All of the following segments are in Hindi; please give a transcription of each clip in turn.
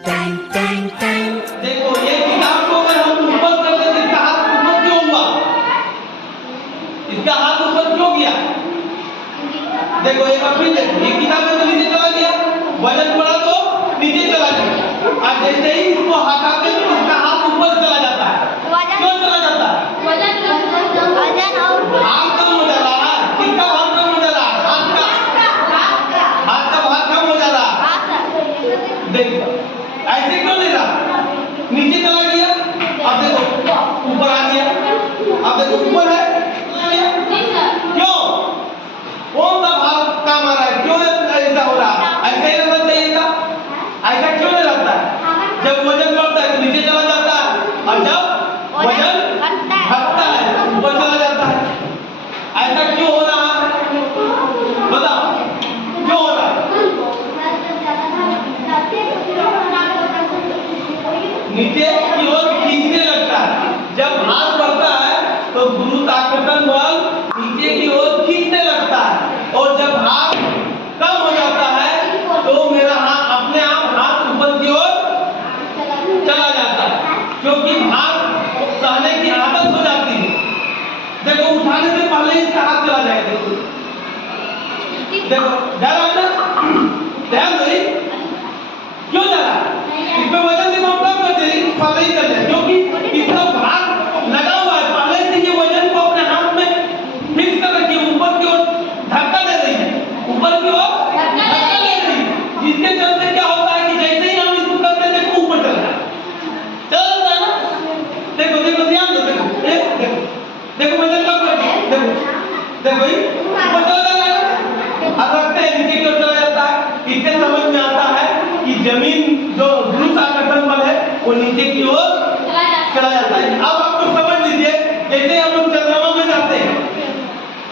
देखो ये किताब को अगर हम ऊपर कर देते, इसका हाथ ऊपर क्यों हुआ? इसका हाथ ऊपर क्यों गया? देखो एक बार फिर देखो, ये किताब में तो नीचे चला गया, वजन पड़ा तो नीचे चला गया। और जैसे ही इसको हटाते तो इसका हाथ ऊपर चला जाता है। क्यों चला जाता है? वजन और हाथ कम हो जा रहा है। किसका भार कम हो जा रहा है? हाथ का भार कम हो जा रहा है। देखो ऐसे क्यों ले रहा? नीचे चला गया, अब देखो ऊपर आ गया, अब देखो ऊपर है, क्यों? कौन सा भार काम आ रहा है? क्यों ऐसा हो रहा है? ऐसा ही रहना चाहिए था। ऐसा क्यों नहीं रहता है? जब वजन बढ़ता है तो नीचे चला जाता है, और जब वजन घटता है तो ऊपर चला जाता है। ऐसा क्यों हो रहा है? बताओ क्यों हो रहा है? नीचे की ओर खींचने लगता है। जब भार बढ़ता है तो गुरुत्वाकर्षण बल नीचे की ओर खींचने लगता है, और जब भार कम हो जाता है तो मेरा हाथ अपने आप हाथ ऊपर की ओर चला जाता है, क्योंकि भार सहने की आदत हो जाती है। देखो उठाने से पहले इसका हाथ चला जाएगा। देखो जा रहा है ना, ध्यान दो, क्यों जा रहा है? इसमें वजन से मामला करते हैं, पहले ही कर दे, क्योंकि इसका भार लगा हुआ है। पहले से ये वजन को अपने हाथ में फिक्स कर रखी है, ऊपर की ओर धक्का दे रही है, ऊपर की ओर धक्का दे रही है। इसके चलते क्या होता है कि जैसे ही हम इसको करते हैं देखो ऊपर चल रहा है, चल रहा है ना। देखो देखो ध्यान दो, देखो देखो देखो वजन कम कर दिया, देखो देखो ऊपर चला जा रहा है, अब रखते हैं नीचे की ओर चला जाता है। इससे समझ में आता है कि जमीन जो गुरुत्वाकर्षण बल है वो नीचे की ओर चला जाता है। अब आप लोग समझ लीजिए, जैसे हम लोग चंद्रमा में जाते हैं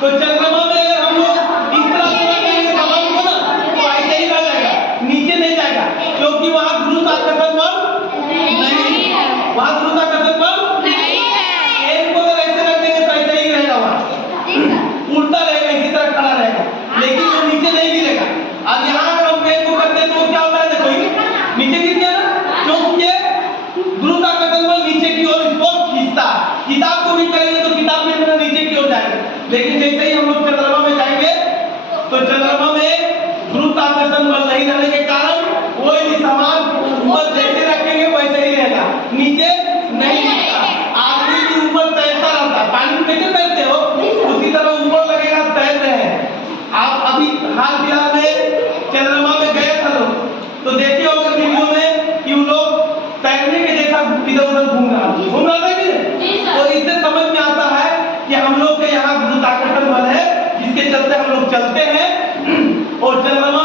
तो चंद्रमा में अगर हम लोग इस तरह से रखेंगे सामान को ना तो ऐसे ही रह जाएगा, नीचे नहीं जाएगा, क्योंकि वहां गुरुत्वाकर्षण बल नहीं है। वहां गुरुत्वाकर्षण बल नहीं है। पेन को अगर ऐसे रख देंगे तो ऐसे ही रहेगा, वहां उल्टा रहेगा, इसी तरह खड़ा रहेगा, लेकिन वो नीचे नहीं गिरेगा। अब यहाँ हम पेन को करते हैं तो क्या होता है? देखो नीचे गिर गया ना, क्योंकि ये गुरुत्वाकर्षण बल नीचे की ओर इसको खींचता है। किताब को भी करेंगे तो किताब में मेरा नीचे की ओर जाएगा, लेकिन जैसे ही हम लोग चंद्रमा में जाएंगे तो चंद्रमा में गुरुत्वाकर्षण बल नहीं रहने के कारण कोई भी सामान ऊपर जैसे रखेंगे वैसे ही रहेगा, नीचे नहीं गिरता। आदमी भी ऊपर तैरता रहता है, पानी में कैसे तैरते हो उसी तरह ऊपर लगेगा, तैर रहे हैं। आप अभी हाल फिलहाल में चंद्रमा में गए थे लोग तो देखे होंगे वीडियो में कि वो लोग तैरने के जैसा इधर उधर घूम रहा था कि नहीं? तो इससे समझ में आता है कि हम लोग के यहाँ गुरुत्वाकर्षण बल है, जिसके चलते हम लोग चलते हैं और चंद्रमा